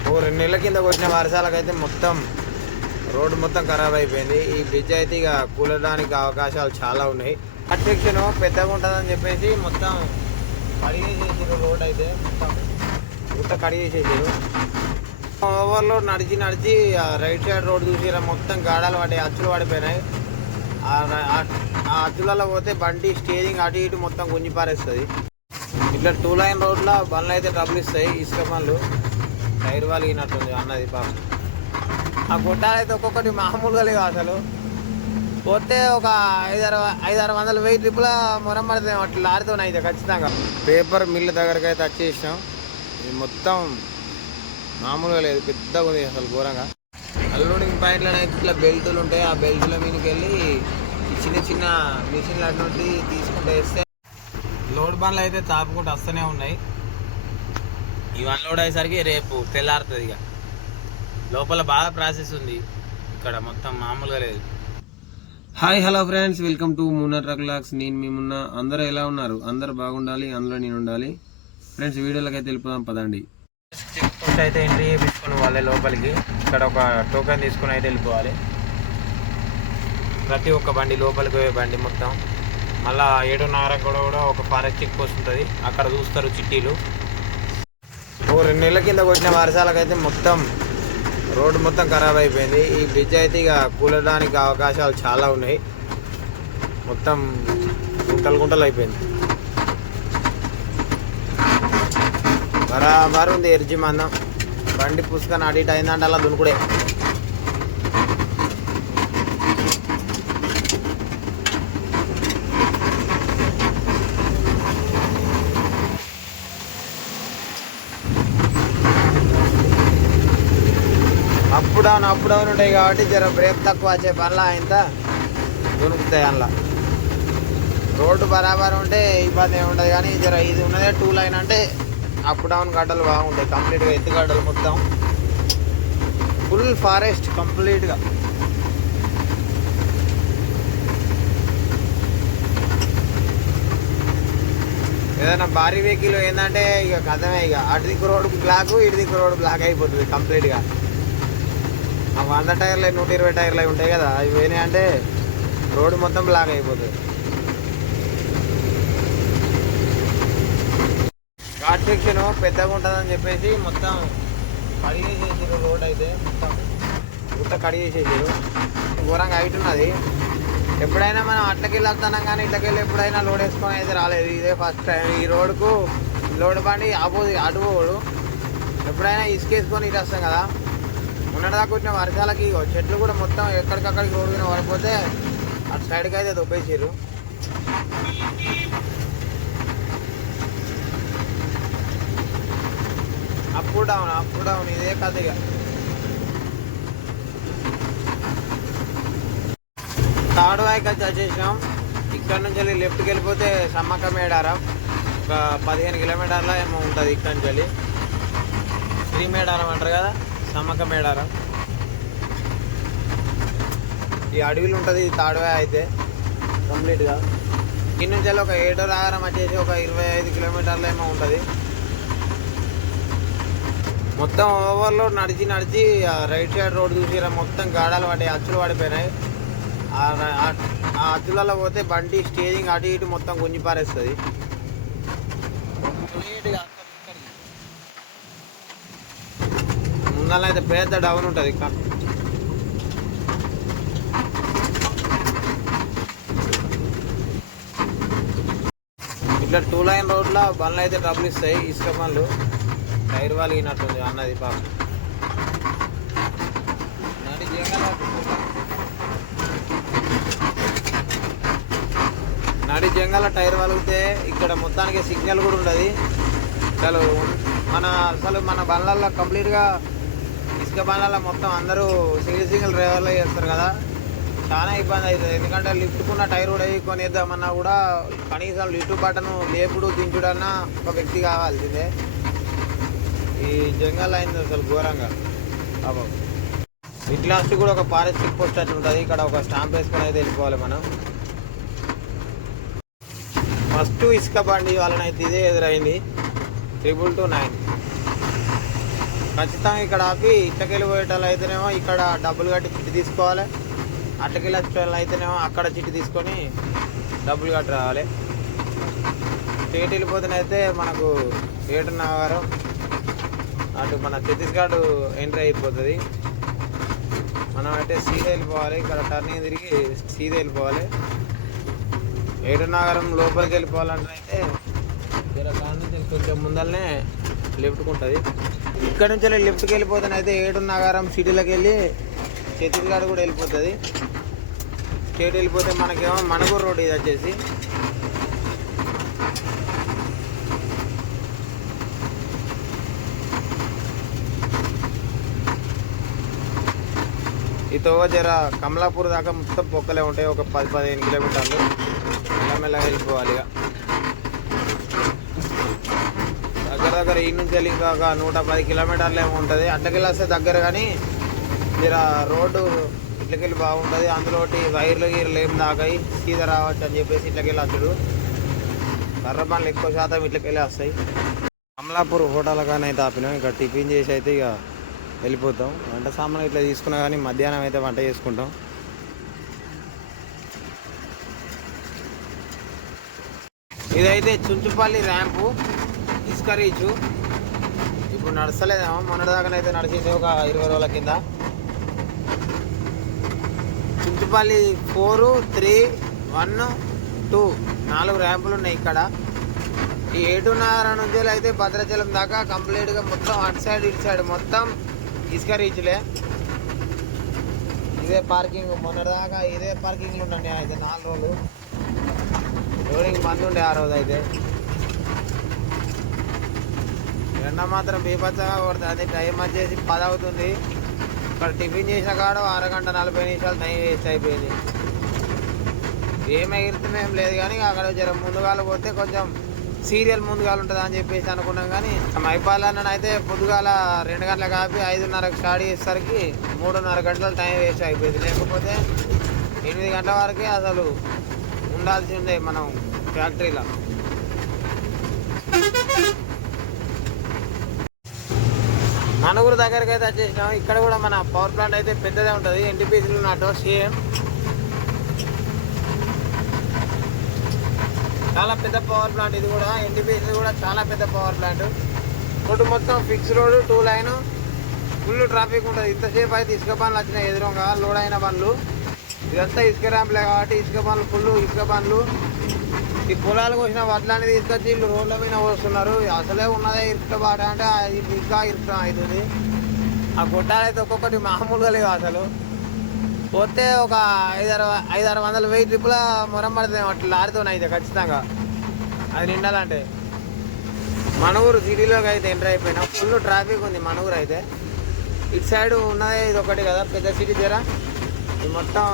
ఓ రెండు నెలల కింద వచ్చిన వర్షాలకైతే మొత్తం రోడ్డు మొత్తం ఖరాబ్ అయిపోయింది. ఈ బ్రిడ్జ్ అయితే ఇక కూలడానికి అవకాశాలు చాలా ఉన్నాయి. కన్స్ట్రక్షన్ పెద్దగా ఉంటుందని చెప్పేసి మొత్తం కడిగేసేసారు రోడ్ అయితే. మొత్తం గుట్ట కడిగేసేసారు ఓవర్లోడ్ నడిచి నడిచి ఆ రైట్ సైడ్ రోడ్ చూసిరా మొత్తం గాడాలు పడ్డాయి అచ్చులు పడిపోయినాయి. ఆ అచ్చులలో పోతే బండి స్టీరింగ్ అటు ఇటు మొత్తం గుంజిపారేస్తుంది ఇట్లా టూ లైన్ రోడ్లో బండ్లు అయితే డబ్బులు ఇస్తాయి ఇసుక బండ్లు. టైర్ వాలిగినట్టుంది అన్నది పాపం. ఆ గుట్టాలు అయితే ఒక్కొక్కటి మామూలుగా లేవు అసలు. పోతే ఒక ఐదారు ఐదారు వందల వెయ్యి ట్రిప్పుల మొరం పడుతుంది అట్లా లారీతో అయితే ఖచ్చితంగా. పేపర్ మిల్లు దగ్గరికి అయితే వచ్చేసినాం. ఇది మొత్తం మామూలుగా లేదు పెద్దగా ఉంది అసలు ఘోరంగా. అల్లోడింగ్ పాయింట్లో అయితే ఇట్లా బెల్టులు ఉంటాయి. ఆ బెల్టుల మీదకి వెళ్ళి చిన్న చిన్న మిషన్లు అటువంటి తీసుకుంటే వేస్తే లోడ్ బండ్లు అయితే తాపుకుంటూ వస్తూనే ఉన్నాయి. ఇవి అన్లోడ్ అయ్యేసరికి రేపు తెల్లారుతుంది ఇక. లోపల బాగా ప్రాసెస్ ఉంది. ఇక్కడ మొత్తం మామూలుగా లేదు. Hi hello friends. Welcome to Munna truck logs. నేను మీ మున్నా. అందరూ ఎలా ఉన్నారు? అందరూ బాగుండాలి అందులో నేను ఉండాలి. ఫ్రెండ్స్ వీడియోలోకి అయితే వెళ్ళిపోదాం పదండి. చెక్ పోస్ట్ అయితే ఎంట్రీ చేయించుకుని వాళ్ళే లోపలికి. ఇక్కడ ఒక టోకెన్ తీసుకుని అయితే వెళ్ళిపోవాలి. ప్రతి ఒక్క బండి లోపలికి పోయే బండి మొత్తం. మళ్ళా ఏడున్నర కూడా కూడా ఒక ఫారెస్ట్ చెక్ పోస్ట్ ఉంటుంది. అక్కడ చూస్తారు చిట్టీలు. ఓ రెండు నెలల కింద వచ్చిన వర్షాలకైతే మొత్తం రోడ్డు మొత్తం ఖరాబ్ అయిపోయింది. ఈ బ్రిడ్జ్ అయితే ఇక కూలడానికి అవకాశాలు చాలా ఉన్నాయి. మొత్తం గుంటలు గుంటలు అయిపోయింది. బరాబర్ ఉంది ఎర్జి మందం. బండి పుస్తకం అడిట్ అయిందంటే అలా దునుకుడే. అప్ డౌన్ ఉంటాయి కాబట్టి జర బ్రేక్ తక్కువ వచ్చే పనులు ఆయన దొరుకుతాయి అందులో. రోడ్డు బరాబర్ ఉంటే ఇబ్బంది ఏమి ఉండదు కానీ జర ఇది ఉన్నదే టూ లైన్ అంటే అప్ డౌన్ గడ్డలు బాగుంటాయి కంప్లీట్గా ఎత్తు గడ్డలు మొత్తం. ఫుల్ ఫారెస్ట్ కంప్లీట్గా. ఏదైనా భారీ వెహికల్ ఏంటంటే ఇక కథమే ఇక. అటు దిక్కు రోడ్డు బ్లాక్ ఇటు దిక్కు రోడ్డు బ్లాక్ అయిపోతుంది కంప్లీట్గా. ఆ వంద టైర్లు నూట ఇరవై టైర్లు ఉంటాయి కదా అవి పోయినాయి అంటే రోడ్డు మొత్తం బ్లాక్ అయిపోతుంది. ఘాట్ సెక్షన్ పెద్దగా ఉంటుందని చెప్పేసి మొత్తం కడిగేసేసారు రోడ్ అయితే మొత్తం గుట్ట కడిగేసేసారు ఘోరంగా హైట్ ఉన్నది. ఎప్పుడైనా మనం అట్లకెళ్ళి వెళ్తున్నాం కానీ ఇట్లకెళ్ళి ఎప్పుడైనా లోడ్ వేసుకొని అయితే రాలేదు. ఇదే ఫస్ట్ టైం ఈ రోడ్కు లోడ్ బండి ఆపోజిట్ అటు పోడు. ఎప్పుడైనా ఇసుకేసుకొని ఇటు వస్తాం కదా. మొన్నటిదాకా వచ్చిన వర్షాలకి చెట్లు కూడా మొత్తం ఎక్కడికక్కడికి రోడ్డు మీద పడిపోతే అటు సైడ్కి అయితే దొబ్బేసారు అప్ డౌన్ అప్ డౌన్ ఇదే కథ ఇక థర్డ్ వైక్ వచ్చి వచ్చేసినాం. ఇక్కడ నుంచి వెళ్ళి లెఫ్ట్కి వెళ్ళిపోతే సమ్మక్క మేడారం. ఒక పదిహేను కిలోమీటర్ల ఏమో ఉంటుంది ఇక్కడ నుంచి వెళ్ళి. శ్రీ మేడారం అంటారు కదా? సమ్మక్క మేడారం ఈ అడవిలో ఉంటుంది ఈ తాడువే అయితే. కంప్లీట్గా. ఇక్కడి నుంచి ఒక ఏటో రాగారం వచ్చేసి ఒక ఇరవై ఐదు కిలోమీటర్లు ఏమో ఉంటుంది. మొత్తం ఓవర్లోడ్ నడిచి నడిచి ఆ రైట్ సైడ్ రోడ్ చూసిరా మొత్తం గాడాలు పడ్డాయి అచ్చులు పడిపోయినాయి. ఆ అచ్చులలో పోతే బండి స్టేజింగ్ అటు ఇటు మొత్తం గుంజిపారేస్తుంది పారేస్తుంది అయితే పెద్ద డౌన్ ఉంటుంది ఇక్కడ. ఇట్లా టూ లైన్ రోడ్లో బండ్లు అయితే డబ్బులు ఇస్తాయి ఇసుక బండ్లు. టైర్ వాలిగినట్టుంది అన్నది పాప. నడి జంగల టైర్ వలిగితే ఇక్కడ మొత్తానికి సిగ్నల్ కూడా ఉండదు. అసలు మన అసలు మన బండ్లల్లో కంప్లీట్గా ఇసుక బండ్లలో మొత్తం అందరూ సింగిల్ సింగిల్ డ్రైవర్లో చేస్తారు కదా. చాలా ఇబ్బంది అవుతుంది. ఎందుకంటే లిఫ్ట్కున్న టైర్ కూడా కొనేద్దామన్నా కూడా కనీసం లిఫ్ట్ బటను లేపుడు దించుడన్నా ఒక వ్యక్తి కావాల్సిందే. ఈ జంగల్ అయింది అసలు ఘోరంగా. పాపం. ఇట్ లాస్ట్ కూడా ఒక ఫారెస్ట్ చెక్ పోస్ట్ అట్లా ఉంటుంది. ఇక్కడ ఒక స్టాంప్ వేసుకొని అయితే వెళ్ళిపోవాలి మనం. ఫస్ట్ ఇసుక బండి వాళ్ళనైతే ఇదే ఎదురైంది. ట్రిపుల్ టూ నైన్ ఖచ్చితంగా ఇక్కడ ఆపి ఇట్టకెళ్ళి పోయేటోళ్ళు అయితేనేమో ఇక్కడ డబ్బులు కట్టి చిట్టి తీసుకోవాలి. అట్టకెళ్ళి వచ్చేటోళ్ళు అయితేనేమో అక్కడ చిట్టి తీసుకొని డబ్బులు కట్టి రావాలి. స్టేట్ వెళ్ళిపోతేనైతే మనకు ఏటు నగరం అటు మన ఛత్తీస్గఢ్ ఎంట్రీ అయిపోతుంది. మనం అయితే సీదా వెళ్ళిపోవాలి. ఇక్కడ టర్నింగ్ తిరిగి సీదా వెళ్ళిపోవాలి. ఏడు నగరం లోపలికి వెళ్ళిపోవాలంటే అయితే కాడ నుంచి కొంచెం ముందరనే లిఫ్ట్కి ఉంటుంది ఇక్కడ నుంచి వెళ్ళి లిఫ్ట్కి వెళ్ళిపోతాను. అయితే ఏడు నగరం సిటీలోకి వెళ్ళి ఛత్తీస్గఢ్ కూడా వెళ్ళిపోతుంది. స్టేట్ వెళ్ళిపోతే మనకేమో మణుగూరు రోడ్ ఇది వచ్చేసి. ఈ తోవ జర కమలాపూర్ దాకా మొత్తం పొక్కలే ఉంటాయి. ఒక పది పదిహేను కిలోమీటర్లు. మెల్లమెల్లగా వెళ్ళిపోవాలి ఇక. దగ్గర ఈ నుంచి వెళ్ళి ఇంకా ఒక నూట పది కిలోమీటర్లు ఏమో ఉంటుంది. అట్లకెళ్ళి వస్తే దగ్గర కానీ జర రోడ్డు ఇట్లకెళ్ళి బాగుంటుంది. అందులో వైర్లు గీర్లు ఏం దాకాయి సీదా రావచ్చు అని చెప్పేసి ఇట్లకెళ్ళి వచ్చాడు కర్ర పనులు ఎక్కువ శాతం ఇట్లకెళ్ళి వస్తాయి. అమలాపూర్ హోటల్ కానీ అయితే ఆపినాం. ఇక్కడ టిఫిన్ చేసి అయితే ఇక వెళ్ళిపోతాం. వంట సామాన్లు ఇట్లా తీసుకున్నా కానీ మధ్యాహ్నం అయితే వంట చేసుకుంటాం. ఇదైతే చుంచుపల్లి ర్యాంపు. ఇసుక రీచు ఇప్పుడు నడచలేదేమో మొన్నటిదాకానైతే నడిచేసి ఒక ఇరవై రోజుల కింద. Chunchupalli four three one two నాలుగు ర్యాంపులు ఉన్నాయి ఇక్కడ. ఈ ఏటున్నర నుంచి అయితే భద్రాచలం దాకా కంప్లీట్గా మొత్తం అటు సైడ్ ఇటు సైడ్ మొత్తం ఇసుక రీచ్లే ఇదే పార్కింగ్ మొన్నటిదాకా ఇదే పార్కింగ్లో ఉండండి అయితే నాలుగు రోజులు. లోడింగ్ బంద్ ఉండే ఆ రోజు అయితే ఎండ మాత్రం బీభత్సంగా కొడుతుంది. టైం వచ్చేసి పది అవుతుంది ఇక్కడ టిఫిన్ చేసిన కాడ అరగంట నలభై నిమిషాలు టైం వేస్ట్ అయిపోయింది. ఏం ఎగిరితే ఏం లేదు కానీ అక్కడ జర ముందుగాల పోతే కొంచెం సీరియల్ ముందుగాలు ఉంటుంది అని చెప్పేసి అనుకున్నాం కానీ మైపాలన్న అయితే పొద్దుగాల రెండు గంటల కాపి ఐదున్నరకు స్టార్ట్ చేసేసరికి మూడున్నర గంటల టైం వేస్ట్ అయిపోయింది. లేకపోతే ఎనిమిది గంటల వరకే అసలు ఉండాల్సి ఉండే మనం ఫ్యాక్టరీలో. మనగురు దగ్గరికి అయితే వచ్చేసినాం. ఇక్కడ కూడా మన పవర్ ప్లాంట్ అయితే పెద్దదే ఉంటుంది. ఎన్టీపీసీలు ఉన్నట్టు సేమ్ చాలా పెద్ద పవర్ ప్లాంట్ ఇది కూడా. ఎన్టీపీసీ కూడా చాలా పెద్ద పవర్ ప్లాంట్ రోడ్డు మొత్తం fix road two lane full traffic ఉంటుంది. ఇంతసేపు అయితే ఇసుక పనులు వచ్చినాయి ఎదురుగా. లోడ్ అయిన బండ్లు. ఇదంతా ఇసుక ర్యాంపులే కాబట్టి ఇసుక పనులు ఫుల్ ఇసుక పనులు ఈ పొలాలు కోసిన వడ్లని తీసుకొచ్చి వీళ్ళు రోడ్ల మీద వస్తున్నారు అసలే ఉన్నదే ఇసుక బాట అంటే అది ఇంకా ఇరుక అవుతుంది. ఆ గుట్టాలైతే ఒక్కొక్కటి మామూలుగా లేవు అసలు. పోతే ఒక ఐదారు ఐదారు వందల వెయ్యి ట్రిప్పుల మొరం పడుతుంది అట్లా లారీతో అయితే ఖచ్చితంగా. అది నిండాలంటే. మనూరు సిటీలోకి అయితే ఎంటర్ అయిపోయినా ఫుల్ ట్రాఫిక్ ఉంది మనూరు అయితే. ఇటు సైడ్ ఉన్నదే ఇది ఒకటి కదా పెద్ద సిటీ జరా. ఇది మొత్తం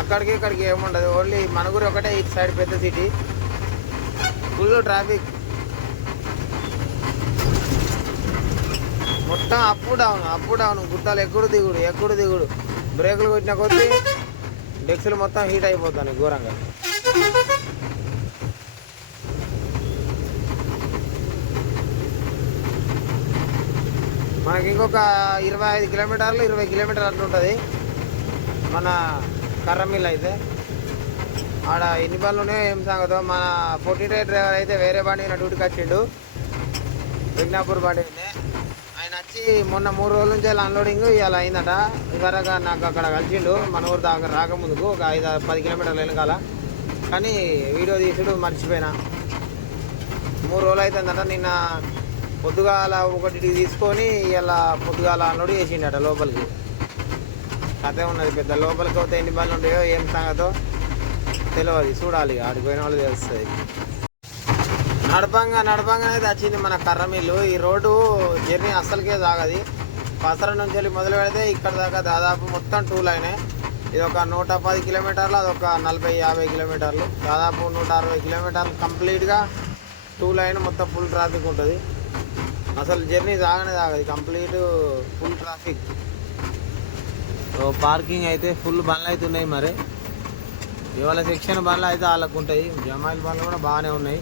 అక్కడికి ఇక్కడికి ఏముండదు. ఓన్లీ మనగురు ఒకటే ఇటు సైడ్ పెద్ద సిటీ ఫుల్ ట్రాఫిక్ మొత్తం అప్ డౌన్ అప్ డౌన్ గుట్టలు ఎక్కుడు దిగుడు ఎక్కుడు దిగుడు. బ్రేకులు కొట్టిన కొద్దీ డెక్స్లు మొత్తం హీట్ అయిపోతాను ఘోరంగా. మనకి ఇంకొక ఇరవై ఐదు కిలోమీటర్లు ఇరవై కిలోమీటర్లు అట్లా ఉంటుంది మన కర్రమిల్ అయితే. ఆడ ఎన్ని బండ్లు ఉన్నాయో ఏం సంగతో మన ఫోర్టీ టైర్ డ్రైవర్ అయితే వేరే బండి నా డ్యూటీకి వచ్చిండు. విజ్ఞాపూర్ బండి ఆయన వచ్చి మొన్న మూడు రోజుల నుంచి అన్లోడింగ్ ఇలా అయిందట. ఇవరగా నాకు అక్కడ కలిసిండు మన ఊరు దాకా రాకముందుకు ఒక ఐదు ఆరు- పది కిలోమీటర్లు వెనకాల. కానీ వీడియో తీసుడు మర్చిపోయినా. మూడు రోజులు అవుతుందట నిన్న పొద్దుగాల ఒకటి తీసుకొని ఇలా పొద్దుగాల అన్లోడ్ చేసిండట లోపలికి. కథ ఉన్నది. పెద్ద లోపలికి పోతే ఎన్ని బండ్లు ఉంటాయో ఏం సంగతో తెలియదు చూడాలి ఆడికి పోయిన వాళ్ళు తెలుస్తుంది. నడపంగా నడపంగా అయితే వచ్చింది మన కర్రమిల్లు ఈ రోడ్డు జర్నీ అస్సలకే సాగది. పసర నుంచి వెళ్ళి మొదలు పెడితే ఇక్కడ దాకా దాదాపు మొత్తం టూ లైనే ఇది ఒక నూట పది కిలోమీటర్లు అదొక నలభై యాభై కిలోమీటర్లు. దాదాపు నూట అరవై కిలోమీటర్లు కంప్లీట్గా టూ లైన్ మొత్తం ఫుల్ ట్రాఫిక్ ఉంటుంది. అసలు జర్నీ సాగనే సాగదు. Complete full traffic so parking అయితే ఫుల్ బండ్లు అయితే ఉన్నాయి మరి. ఇవాళ సెక్షన్ బండ్లు అయితే వాళ్ళకు ఉంటాయి. జమాయిల్ బండ్లు కూడా బాగానే ఉన్నాయి.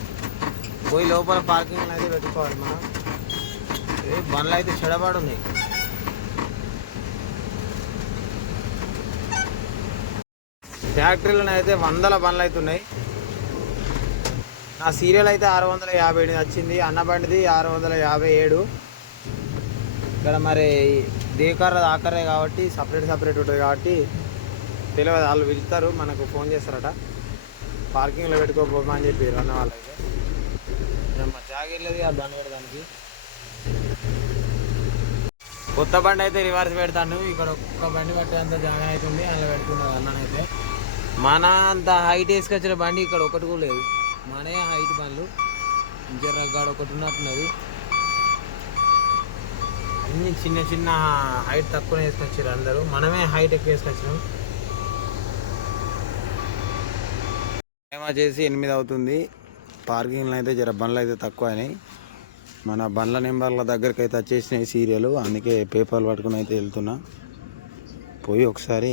పోయి లోపల పార్కింగ్ అయితే పెట్టుకోవాలి మనం. ఏ బండ్లు అయితే చెడబడి ఉన్నాయి. ఫ్యాక్టరీలను అయితే వందల బండ్లు అయితే ఉన్నాయి. నా సీరియల్ అయితే ఆరు వందల యాభై ఎనిమిది వచ్చింది. అన్నబండిది ఆరు వందల యాభై ఏడు. ఇక్కడ మరి దేకర్ర ఆకరే కాబట్టి సపరేట్ సపరేట్ ఉంటుంది కాబట్టి తెలియదు వాళ్ళు పిలుస్తారు మనకు ఫోన్ చేస్తారట. పార్కింగ్లో పెట్టుకోపోమా అని చెప్పి అన్న వాళ్ళు అయితే మా జాగిర్లేదు ఆ దాని పెడదానికి కొత్త బండి అయితే రివర్స్ పెడతాను ఇక్కడ ఒక్క బండి పట్టేంత జాగా అవుతుంది. అలా పెడుతున్నారు అన్ననైతే మన అంత హైట్ వేసుకొచ్చిన బండి ఇక్కడ ఒకటి కూడా లేదు. మనే హైట్ బండ్లు. ఇంజర్రగాడు ఒకటి ఉన్నట్టున్నది అన్ని చిన్న చిన్న హైట్ తక్కువ వేసుకొచ్చారు అందరూ. మనమే హైట్ ఎక్కువ వేసుకొచ్చినాం. టైం వచ్చేసి ఎనిమిది అవుతుంది. పార్కింగ్లో అయితే జర బండ్లు అయితే తక్కువ అయినాయి మన బండ్ల నెంబర్ల దగ్గరికి అయితే వచ్చేసినాయి సీరియల్. అందుకే పేపర్లు పట్టుకుని అయితే వెళ్తున్నా. పోయి ఒకసారి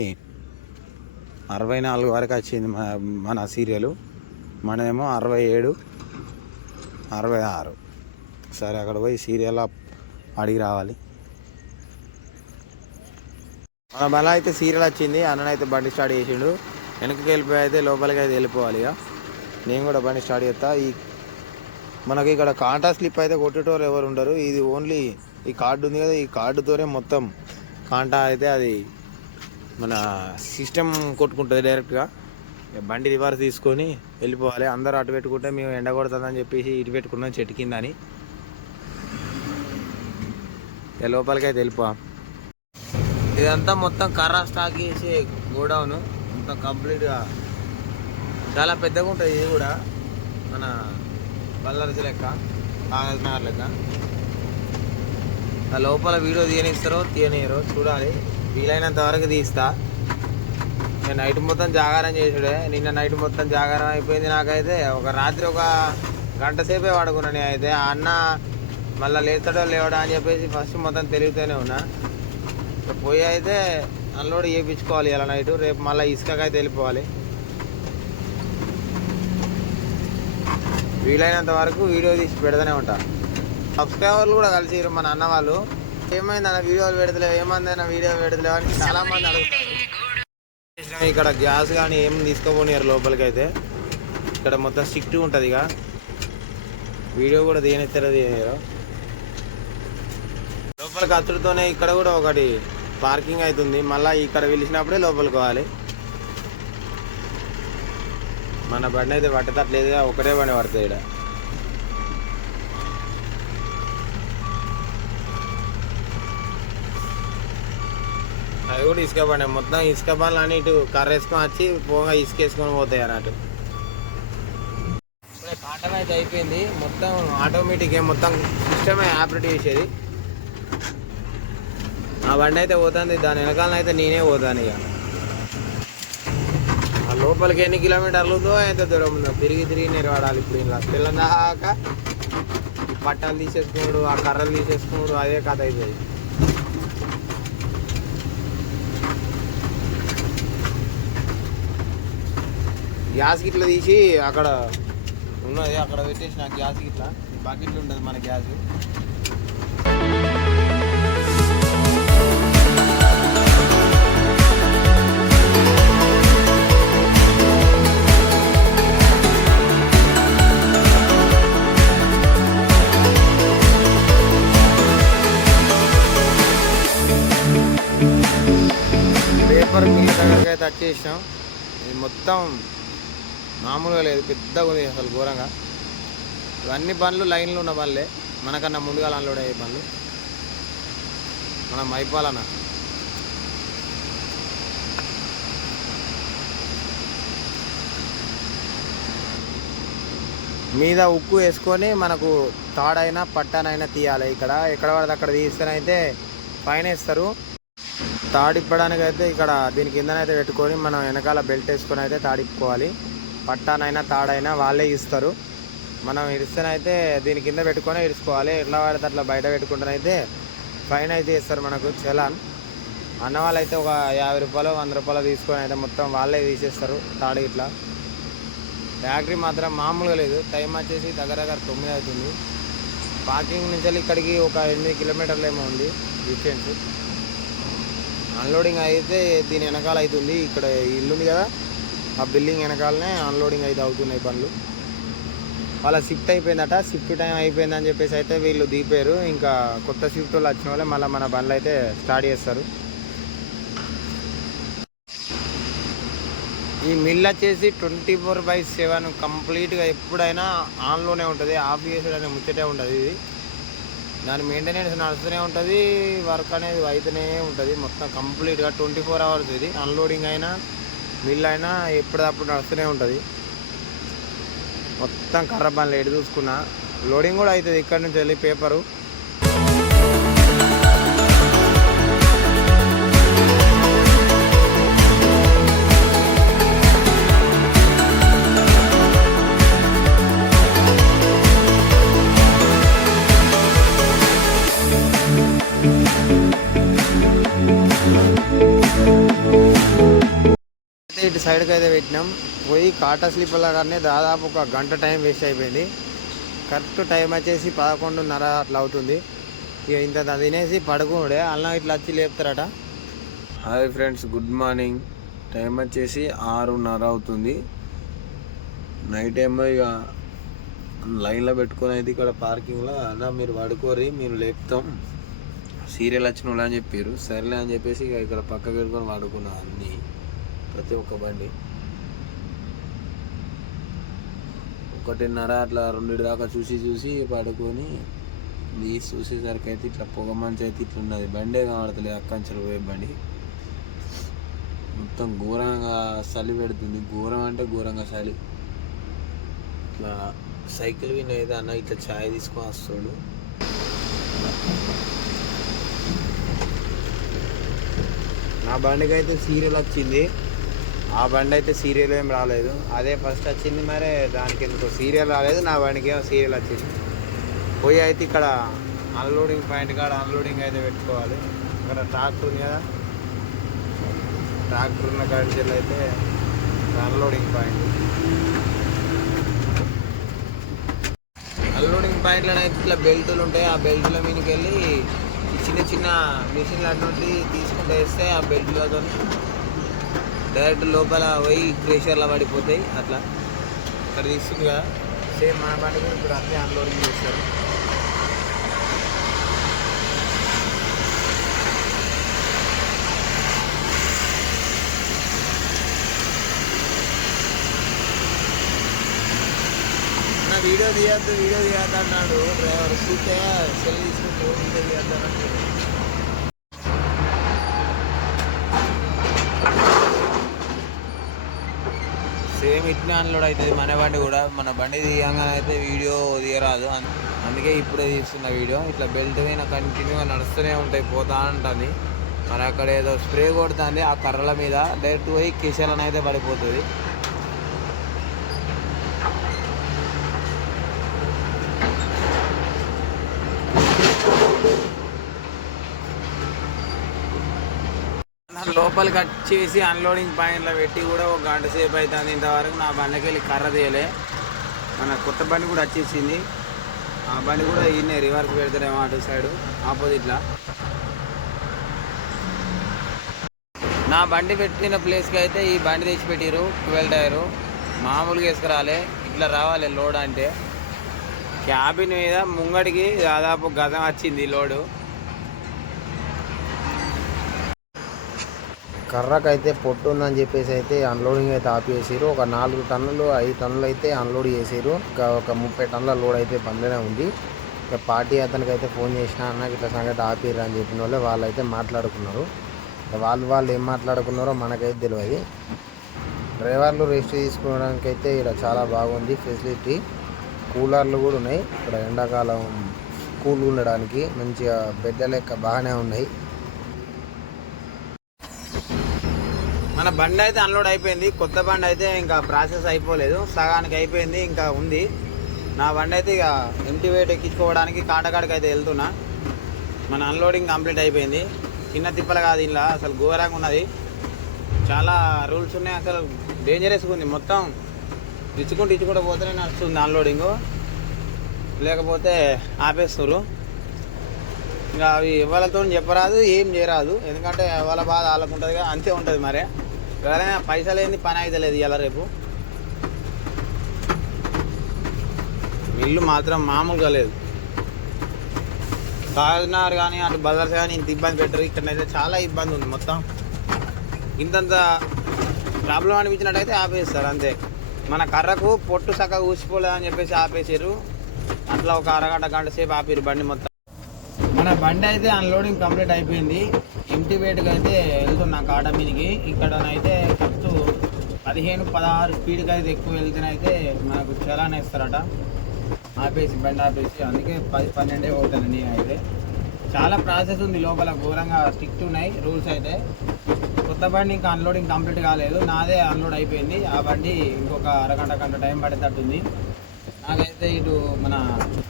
అరవై నాలుగు వరకు వచ్చింది మన సీరియలు. సీరియల్ మనదేమో అరవై ఏడు అరవై ఆరు. ఒకసారి అక్కడ పోయి సీరియల్ అడిగి రావాలి. మన బల అయితే సీరియల్ వచ్చింది అన్ననైతే బండి స్టార్ట్ చేసిండు. వెనక్కి వెళ్ళిపోయి అయితే లోపలికి అయితే వెళ్ళిపోవాలి ఇక. నేను కూడా బండి స్టార్ట్ చేస్తా. ఈ మనకి ఇక్కడ కాంటా స్లిప్ అయితే కొట్టేటోరు ఎవరు ఉండరు. ఇది ఓన్లీ ఈ కార్డు ఉంది కదా ఈ కార్డుతోనే మొత్తం కాంటా అయితే అది మన సిస్టమ్ కొట్టుకుంటుంది డైరెక్ట్గా బండి రివర్స్ తీసుకొని వెళ్ళిపోవాలి. అందరూ అటు పెట్టుకుంటే మేము ఎండ కొడుతుందని చెప్పేసి ఇటు పెట్టుకున్నాం చెట్టు కిందని. ఇక లోపలికి అయితే వెళ్ళిపోవాలి ఇదంతా మొత్తం కర్ర స్టాక్ చేసే గోడౌన్. మొత్తం కంప్లీట్గా చాలా పెద్దగా ఉంటుంది ఇది కూడా. మన బల్లరసి లెక్క కాగజ్నగర్ లెక్క. ఆ లోపల వీడియో తీయనిస్తారో తీయనియరో చూడాలి. వీలైనంత వరకు తీస్తా. నేను నైట్ మొత్తం జాగారం చేసుడే. నిన్న నైట్ మొత్తం జాగారం అయిపోయింది నాకైతే. ఒక రాత్రి ఒక గంట సేపే పడుకున్నాను నేను అయితే ఆ అన్న మళ్ళీ లేస్తాడో లేవడా అని చెప్పేసి ఫస్ట్ మొత్తం తెలివితేనే ఉన్నా. ఇక పోయి అయితే అన్లోడ్ చేయించుకోవాలి ఇలా నైట్ రేపు మళ్ళీ ఇసుకకైతే వెళ్ళిపోవాలి. వీలైనంత వరకు వీడియో తీసి పెడతానే ఉంటా. సబ్స్క్రైబర్లు కూడా కలిసిరు మన అన్న వాళ్ళు. ఏమైంది అన్న వీడియోలు పెడతలేవు ఏమైంది వీడియో పెడతలేవు అని చాలా మంది అడుగుతారు ఇక్కడ గ్యాస్ కానీ ఏం తీసుకోపోనియారు లోపలికి అయితే ఇక్కడ మొత్తం స్ట్రిక్ట్ ఉంటుంది ఇక. వీడియో కూడా తీయనిస్తారు తీయనియరు లోపలికి అచ్చుడుతోనే ఇక్కడ కూడా ఒకటి పార్కింగ్ అవుతుంది. మళ్ళీ ఇక్కడ పిలిచినప్పుడే లోపలికి పోవాలి. మన బండి అయితే పట్టతట్లేదుగా ఒకటే బండి పడుతుంది ఇక్కడ అవి కూడా ఇసుక బండి. మొత్తం ఇసుక బండ్లు అని ఇటు కర్ర వేసుకొని వచ్చి పోగా ఇసుక వేసుకొని పోతాయి అన్నట్టు. ఇప్పుడు అయితే అయిపోయింది. మొత్తం ఆటోమేటిక్ మొత్తం సిస్టమే ఆపరేట్ చేసేది. ఆ బండి అయితే పోతుంది దాని వెనకాల అయితే నేనే పోతాను ఇక. ఆ లోపలికి ఎన్ని కిలోమీటర్లు ఉందో ఎంత దూరం ఉందో తిరిగి తిరిగి నిలబడాలి ఇప్పుడు ఇలా. తెల్లదాకా ఈ పట్టాలు తీసేసుకున్నాడు ఆ కర్రలు తీసేసుకున్నాడు అదే కథ అవుతుంది గ్యాస్ గిట్ల తీసి అక్కడ ఉన్నది అక్కడ పెట్టేసి నాకు గ్యాస్ గిట్ల. బకెట్లు ఉంటుంది మన గ్యాస్. పేపర్ మిల్ అయితే వచ్చేసినాం ఇది మొత్తం మామూలుగా లేదు పెద్దగా ఉంది అసలు ఘోరంగా. ఇవన్నీ బండ్లు లైన్లు ఉన్న బండ్లే. మనకన్నా ముందుగా అన్లోడ్ అయ్యే బండ్లు. మనం అయిపోవాలన్నా. మీద ఉక్కు వేసుకొని మనకు తాడైనా పట్టానైనా తీయాలి ఇక్కడ. ఎక్కడ పడితే అక్కడ తీస్తేనైతే పైన వేస్తారు. తాడిప్పడానికి అయితే ఇక్కడ దీని కిందనైతే పెట్టుకొని మనం వెనకాల బెల్ట్ వేసుకొని అయితే తాడిప్పుకోవాలి. పట్టానైనా తాడైనా వాళ్ళే ఇస్తారు. మనం ఇరిస్తేనైతే దీని కింద పెట్టుకొని ఇరుచుకోవాలి. ఎట్లా పడితే అట్లా బయట పెట్టుకుంటేనైతే ఫైన్ అయితే ఇస్తారు మనకు చలాన్. అన్న వాళ్ళు అయితే ఒక యాభై రూపాయలు వంద రూపాయలు తీసుకొని అయితే మొత్తం వాళ్ళే తీసేస్తారు తాడు ఇట్లా. ఫ్యాక్టరీ మాత్రం మామూలుగా లేదు. టైం వచ్చేసి దగ్గర దగ్గర తొమ్మిది అవుతుంది. పార్కింగ్ నుంచి వెళ్ళి ఇక్కడికి ఒక ఎనిమిది కిలోమీటర్లు ఏమో ఉంది డిస్టెన్స్. అన్లోడింగ్ అయితే దీని వెనకాల అవుతుంది ఇక్కడ ఇల్లు ఉంది కదా. ఆ బిల్డింగ్ వెనకాలనే అన్లోడింగ్ అయితే అవుతున్నాయి బండ్లు. వాళ్ళ షిఫ్ట్ అయిపోయిందట. షిఫ్ట్ టైం అయిపోయిందని చెప్పేసి అయితే వీళ్ళు దిగిపోయారు ఇంకా కొత్త షిఫ్ట్ వాళ్ళు వచ్చిన వాళ్ళే మళ్ళీ మన బండ్లు అయితే స్టార్ట్ చేస్తారు. ఈ మిల్ వచ్చేసి ట్వంటీ ఫోర్ బై సెవెన్ కంప్లీట్గా ఎప్పుడైనా ఆన్లోనే ఉంటుంది. ఆఫ్ చేసేటనే ముచ్చటే ఉంటుంది ఇది. దాని మెయింటెనెన్స్ నడుస్తూనే ఉంటుంది వర్క్ అనేది అవుతూనే ఉంటుంది. మొత్తం కంప్లీట్గా ట్వంటీ ఫోర్ అవర్స్ ఇది. అన్లోడింగ్ అయినా మిల్ అయినా ఎప్పటిదప్పుడు నడుస్తూనే ఉంటుంది. మొత్తం కర్ర పనులు ఎటు చూసుకున్నా. లోడింగ్ కూడా అవుతుంది ఇక్కడ నుంచి వెళ్ళి పేపరు సైడ్కి అయితే పెట్టినాం. పోయి కాటా స్లీపర్లో కానీ దాదాపు ఒక గంట టైం వేస్ట్ అయిపోయింది. కరెక్ట్ టైం వచ్చేసి పదకొండున్నర అట్లా అవుతుంది. ఇక ఇంత తినేసి పడుకుండే అలా ఇట్లా వచ్చి లేపుతారట. Hi friends good morning. Time వచ్చేసి ఆరున్నర అవుతుంది. నైట్ ఏమో ఇక లైన్లో పెట్టుకుని అయితే ఇక్కడ పార్కింగ్లో అన్న మీరు పడుకోరి మేము లేపుతాం. సీరియల్ వచ్చిన వాళ్ళు అని చెప్పారు సరేలే అని చెప్పేసి ఇక ఇక్కడ పక్కకు పెట్టుకొని పడుకున్నా అన్నీ. ప్రతి ఒక్క బండి. ఒకటిన్నర అట్లా రెండు దాకా చూసి చూసి పడుకొని తీసి చూసేసరికి అయితే ఇట్లా పొగ మంచి అయితే ఇట్లా ఉన్నది. బండే కనబడతలేదు అక్కంచెలు పోయే బండి. మొత్తం ఘోరంగా చలి పెడుతుంది. ఘోరం అంటే ఘోరంగా చలి. ఇట్లా సైకిల్ విన్ అయితే అన్న ఇట్లా ఛాయ్ తీసుకొని వస్తాడు. నా బండికి అయితే సీరియల్ వచ్చింది. ఆ బండి అయితే సీరియల్ ఏం రాలేదు. అదే ఫస్ట్ వచ్చింది మరి దానికి ఎందుకో సీరియల్ రాలేదు. నా బండికి ఏమో సీరియల్ వచ్చింది. పోయి అయితే ఇక్కడ అన్లోడింగ్ పాయింట్ కాడ అన్లోడింగ్ అయితే పెట్టుకోవాలి. ఇక్కడ ట్రాక్టర్ ఉంది కదా. ట్రాక్టర్ ఉన్న కాడికి అయితే అన్లోడింగ్ పాయింట్ అన్లోడింగ్ పాయింట్లో అయితే ఇట్లా బెల్టులు ఉంటాయి. ఆ బెల్టుల మీదకి వెళ్ళి చిన్న చిన్న మిషన్లు అటువంటి తీసుకుంటే వేస్తే ఆ బెల్ట్లతో డైరెక్ట్ లోపల పోయి ప్రెషర్లో పడిపోతాయి అట్లా. ఇక్కడ తీసుకుంది కదా. సేమ్ మన బండి కూడా ఇప్పుడు అన్నీ అన్లోడింగ్ చేస్తారు. నా వీడియో తీయద్దు వీడియో తీయద్దు అన్నాడు. డ్రైవర్ చూస్తే సెల్ తీసుకుంటూ వీడియో తీయద్దు అన్నాడు. సేమ్ ఇట్లా అన్లోడ్ అవుతుంది మన బండి కూడా. మన బండి తీయంగానే అయితే వీడియో తీయరాదు. అందుకే ఇప్పుడే తీస్తున్న వీడియో. ఇట్లా బెల్ట్ మీద కంటిన్యూగా నడుస్తూనే ఉంటాయి పోతా ఉంటుంది మరి అక్కడ ఏదో స్ప్రే కొడుతుంది ఆ కర్రల మీద. డైరెక్ట్ పోయి కిసెలను అయితే పడిపోతుంది. నా కట్ చేసి అన్లోడింగ్ పాయింట్లో పెట్టి కూడా ఒక గంట సేపు అవుతుంది ఇంతవరకు నా బండికి వెళ్ళి కర్ర తీయలే మన కొత్త బండి కూడా వచ్చేసింది. ఆ బండి కూడా ఈయన రివర్స్ పెడతారేమో అటు సైడ్ ఆపోజిట్లో నా బండి పెట్టిన ప్లేస్కి అయితే ఈ బండి తెచ్చి పెట్టిరు ట్వెల్వ్ టైరు మామూలుగా వేసుకురాలే. ఇట్లా రావాలి లోడ్ అంటే. క్యాబిన్ మీద ముంగడికి దాదాపు గతం వచ్చింది లోడు కర్రకైతే పొట్టు ఉందని చెప్పేసి అయితే అన్లోడింగ్ అయితే ఆపేసారు ఒక నాలుగు టన్నులు ఐదు టన్నులు అయితే అన్లోడ్ చేసారు ఇంకా ఒక ముప్పై టన్నుల లోడ్ అయితే బందనే ఉంది. ఇక పార్టీ అతనికి అయితే ఫోన్ చేసిన అన్న ఇట్లా సంగతి ఆపిర్రు అని చెప్పిన వాళ్ళు వాళ్ళు అయితే మాట్లాడుకున్నారు వాళ్ళు వాళ్ళు ఏం మాట్లాడుకున్నారో మనకైతే తెలియదు డ్రైవర్లు రెస్ట్ తీసుకోవడానికి అయితే ఇక్కడ చాలా బాగుంది ఫెసిలిటీ కూలర్లు కూడా ఉన్నాయి. ఇక్కడ ఎండాకాలం కూల్ ఉండడానికి మంచిగా బెడ్డ లెక్క బాగానే ఉన్నాయి. మన బండి అయితే అన్లోడ్ అయిపోయింది. కొత్త బండి అయితే ఇంకా ప్రాసెస్ అయిపోలేదు. సగానికి అయిపోయింది ఇంకా ఉంది. నా బండి అయితే ఇక ఎంటీ వెయిట్ ఎక్కించుకోవడానికి కాటకాడికి అయితే వెళ్తున్నా. మన అన్లోడింగ్ కంప్లీట్ అయిపోయింది. చిన్న తిప్పలు కాదు ఇలా అసలు ఘోరంగా ఉన్నది. చాలా రూల్స్ ఉన్నాయి అసలు డేంజరస్గా ఉంది. మొత్తం ఇచ్చుకుంటూ ఇచ్చుకుంటూ పోతేనే నడుస్తుంది అన్లోడింగ్ లేకపోతే ఆపేస్తారు ఇంకా అవి ఎవరితో చెప్పరాదు ఏం చేయరాదు. ఎందుకంటే వాళ్ళ బాధ వాళ్ళకు ఉంటుంది కదా, అంతే ఉంటుంది మరి. ఎవరైనా పైసలు ఏంది పని అయితే లేదు ఇలా రేపు. ఇల్లు మాత్రం మామూలుగా లేదు. కాకినాడ కానీ అటు బజార్స్ కానీ ఇంత ఇబ్బంది పెట్టరు. ఇక్కడైతే చాలా ఇబ్బంది ఉంది మొత్తం. ఇంతంత ప్రాబ్లం అనిపించినట్టయితే ఆపేస్తారు అంతే. మన కర్రకు పొట్టు సక్కగా ఊసిపోలేదని చెప్పేసి ఆపేసారు అట్లా ఒక అరగంట గంట సేపు ఆపిరు బండి మొత్తం. మన బండి అయితే అన్లోడింగ్ కంప్లీట్ అయిపోయింది. ఎంటీ వెయిట్కి అయితే వెళ్తున్నాం కాటా మీదకి. ఇక్కడనైతే ఫస్ట్ పదిహేను పదహారు స్పీడ్కి అయితే ఎక్కువ వెళ్తేనైతే మనకు చలాన్ ఇస్తారట ఆపేసి బండి ఆపేసి. అందుకే పది పన్నెండే పోతాను నేను అయితే చాలా ప్రాసెస్ ఉంది లోపల ఘోరంగా స్ట్రిక్ట్ ఉన్నాయి రూల్స్ అయితే. కొత్త బండి ఇంకా అన్లోడింగ్ కంప్లీట్ కాలేదు. నాదే అన్లోడ్ అయిపోయింది. ఆ బండి ఇంకొక అరగంట గంట టైం పడేటట్టుంది. నాకైతే ఇటు మన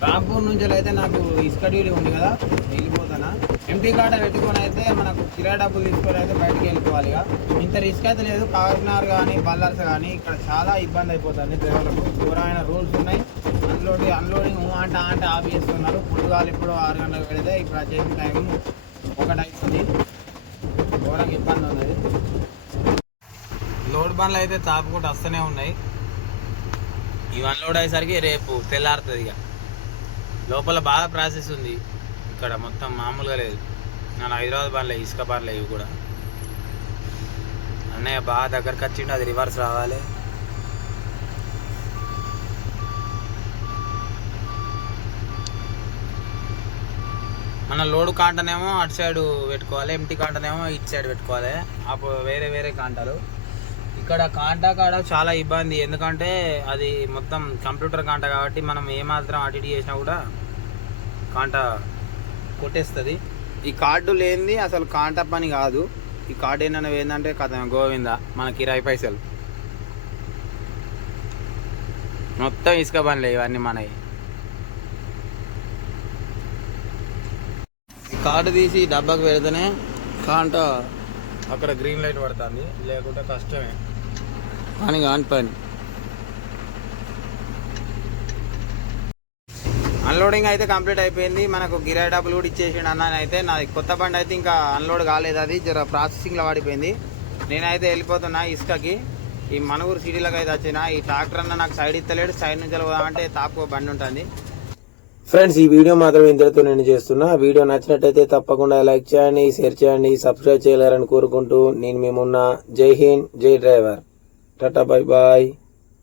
రాంపూర్ నుంచి అయితే నాకు ఇసుక డ్యూటీ ఉంది కదా వెళ్ళిపోతానా. ఎంటీ కాడ పెట్టుకొని అయితే మనకు కిరా డబ్బులు తీసుకొని అయితే బయటకు వెళ్ళిపోవాలి ఇక. ఇంత రిస్క్ అయితే లేదు. కాకినాడ కానీ బల్లార్స్ కానీ ఇక్కడ చాలా ఇబ్బంది అయిపోతుంది డ్రైవర్లకు. దూరమైన రూల్స్ ఉన్నాయి. అన్లోడ్ అన్లోడింగ్ అంట అంటే అంటే ఆఫ్ చేస్తున్నారు. పొద్దుగాలు ఇప్పుడు ఆరు గంటలకు పెడితే ఇప్పుడు చేసిన టైం ఒకటి అవుతుంది ఘోరంగా ఇబ్బంది ఉన్నది. లోడ్ బండ్లు అయితే తాపుకుంటూ వస్తూనే ఉన్నాయి. ఇవి అన్లోడ్ అయ్యేసరికి రేపు తెల్లారుతుంది ఇక. లోపల బాగా ప్రాసెస్ ఉంది. ఇక్కడ మొత్తం మామూలుగా లేదు. నేను హైదరాబాద్ బండ్లే ఇసుక బండ్లే ఇవి కూడా. అన్నయ్య బాగా దగ్గరకు వచ్చిండు అది రివర్స్ రావాలి. మన లోడు కాంటనేమో అటు సైడ్ పెట్టుకోవాలి ఎంటీ కాంటనేమో ఇటు సైడ్ పెట్టుకోవాలి. అప్పుడు వేరే వేరే కాంటాలు. ఇక్కడ కాంటా కాడ చాలా ఇబ్బంది. ఎందుకంటే అది మొత్తం కంప్యూటర్ కాంట కాబట్టి మనం ఏమాత్రం అటు చేసినా కూడా కాంట కొట్టేస్తుంది. ఈ కార్డు లేనిది అసలు కాంట పని కాదు. ఈ కార్డు ఏంటంటే ఏంటంటే కథ గోవింద మన కిరాయి పైసలు. మొత్తం ఇసుక పనులే ఇవన్నీ మనవి ఈ కార్డు తీసి డబ్బాకు పెడితేనే కాంట అక్కడ గ్రీన్ లైట్ పడుతుంది. లేకుంటే కష్టమే. కానీ కాని పని. అన్లోడింగ్ అయితే కంప్లీట్ అయిపోయింది. మనకు గిరాయి డబ్బులు కూడా ఇచ్చేసిండు అన్న అయితే నాది కొత్త బండి అయితే ఇంకా అన్లోడ్ కాలేదు. అది జర ప్రాసెసింగ్లో పడిపోయింది నేనైతే వెళ్ళిపోతున్నా ఇసుకకి. ఈ మనూరు సిటీలోకి అయితే వచ్చిన. ఈ ట్రాక్టర్ అన్న నాకు సైడ్ ఇస్తలేడు. సైడ్ నుంచి వెళ్ళిపోదామంటే తాపు బండి ఉంటుంది. ఫ్రెండ్స్ ఈ వీడియో మాత్రం ఇంతటితో నేను చేస్తున్నా. వీడియో నచ్చినట్టయితే తప్పకుండా లైక్ చేయండి షేర్ చేయండి సబ్స్క్రైబ్ చేయలేరని కోరుకుంటూ నేను మేమున్న. జై హింద్ జై డ్రైవర్. Tata bye bye